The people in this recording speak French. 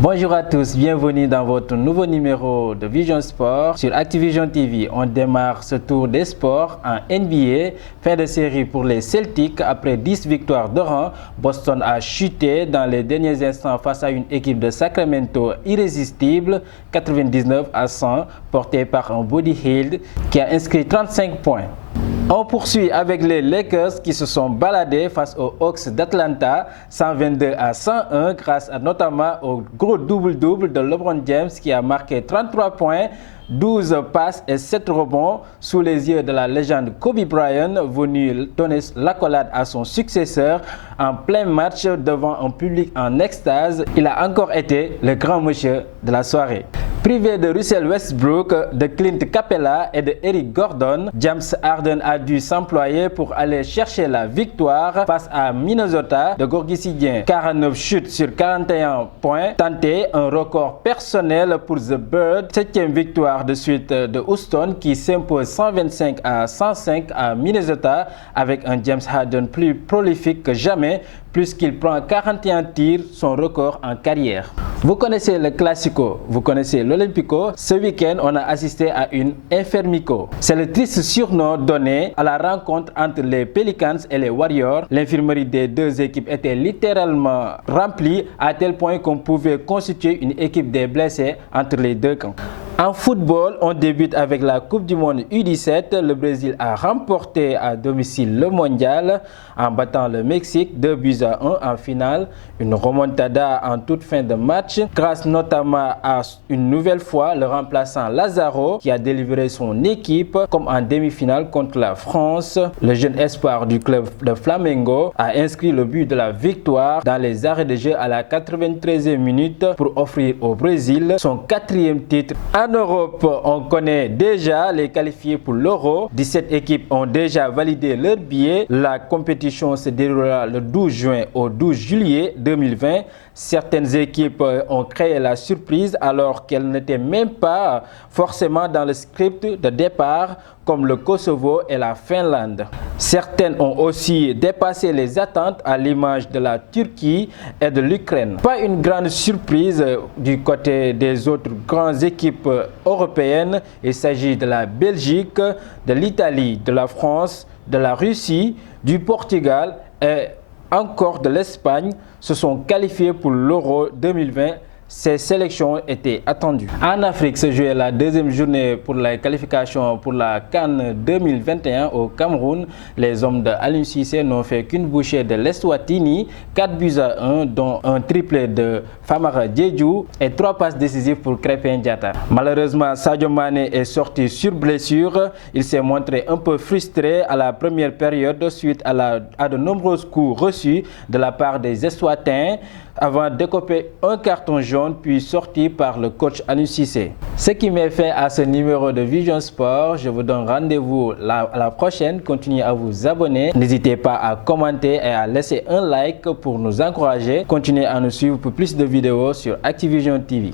Bonjour à tous, bienvenue dans votre nouveau numéro de Vision Sport. Sur Activision TV, on démarre ce tour des sports en NBA. Fin de série pour les Celtics. Après 10 victoires de rang, Boston a chuté dans les derniers instants face à une équipe de Sacramento irrésistible, 99-100, portée par un Buddy Hield qui a inscrit 35 points. On poursuit avec les Lakers qui se sont baladés face aux Hawks d'Atlanta 122-101 grâce notamment au gros double-double de LeBron James qui a marqué 33 points, 12 passes et 7 rebonds sous les yeux de la légende Kobe Bryant venu donner l'accolade à son successeur en plein match devant un public en extase. Il a encore été le grand monsieur de la soirée. Privé de Russell Westbrook, de Clint Capella et de Eric Gordon, James Harden a dû s'employer pour aller chercher la victoire face à Minnesota de Gorgissidien. 49 chutes sur 41 points, tenté un record personnel pour The Bird. 7e victoire de suite de Houston qui s'impose 125-105 à Minnesota avec un James Harden plus prolifique que jamais puisqu'il prend 41 tirs, son record en carrière. Vous connaissez le Classico, vous connaissez l'Olympico. Ce week-end, on a assisté à une Infermico. C'est le triste surnom donné à la rencontre entre les Pelicans et les Warriors. L'infirmerie des deux équipes était littéralement remplie à tel point qu'on pouvait constituer une équipe des blessés entre les deux camps. En football, on débute avec la Coupe du Monde U17. Le Brésil a remporté à domicile le mondial en battant le Mexique 2-1 en finale. Une remontada en toute fin de match grâce notamment à une nouvelle fois le remplaçant Lazaro qui a délivré son équipe comme en demi-finale contre la France. Le jeune espoir du club de Flamengo a inscrit le but de la victoire dans les arrêts de jeu à la 93e minute pour offrir au Brésil son 4e titre. En Europe, on connaît déjà les qualifiés pour l'Euro. 17 équipes ont déjà validé leur billet. La compétition se déroulera le 12 juin au 12 juillet 2020. Certaines équipes ont créé la surprise alors qu'elles n'étaient même pas forcément dans le script de départ, comme le Kosovo et la Finlande. Certaines ont aussi dépassé les attentes à l'image de la Turquie et de l'Ukraine. Pas une grande surprise du côté des autres grandes équipes européennes. Il s'agit de la Belgique, de l'Italie, de la France, de la Russie, du Portugal et encore de l'Espagne se sont qualifiés pour l'Euro 2020. Ces sélections étaient attendues. En Afrique se jouait la deuxième journée pour la qualification pour la CAN 2021 au Cameroun. Les hommes de Aliou Cissé n'ont fait qu'une bouchée de l'Eswatini, 4-1 dont un triplé de Famara Diédhiou et 3 passes décisives pour Krépin Diatta. Malheureusement, Sadio Mané est sorti sur blessure. Il s'est montré un peu frustré à la première période suite à de nombreux coups reçus de la part des Eswatins avant d'écoper un carton jaune puis sorti par le coach Aliou Cissé. Ce qui m'est fait à ce numéro de Vision Sport. Je vous donne rendez-vous à la prochaine. Continuez à vous abonner. N'hésitez pas à commenter et à laisser un like pour nous encourager. Continuez à nous suivre pour plus de vidéos sur Activision TV.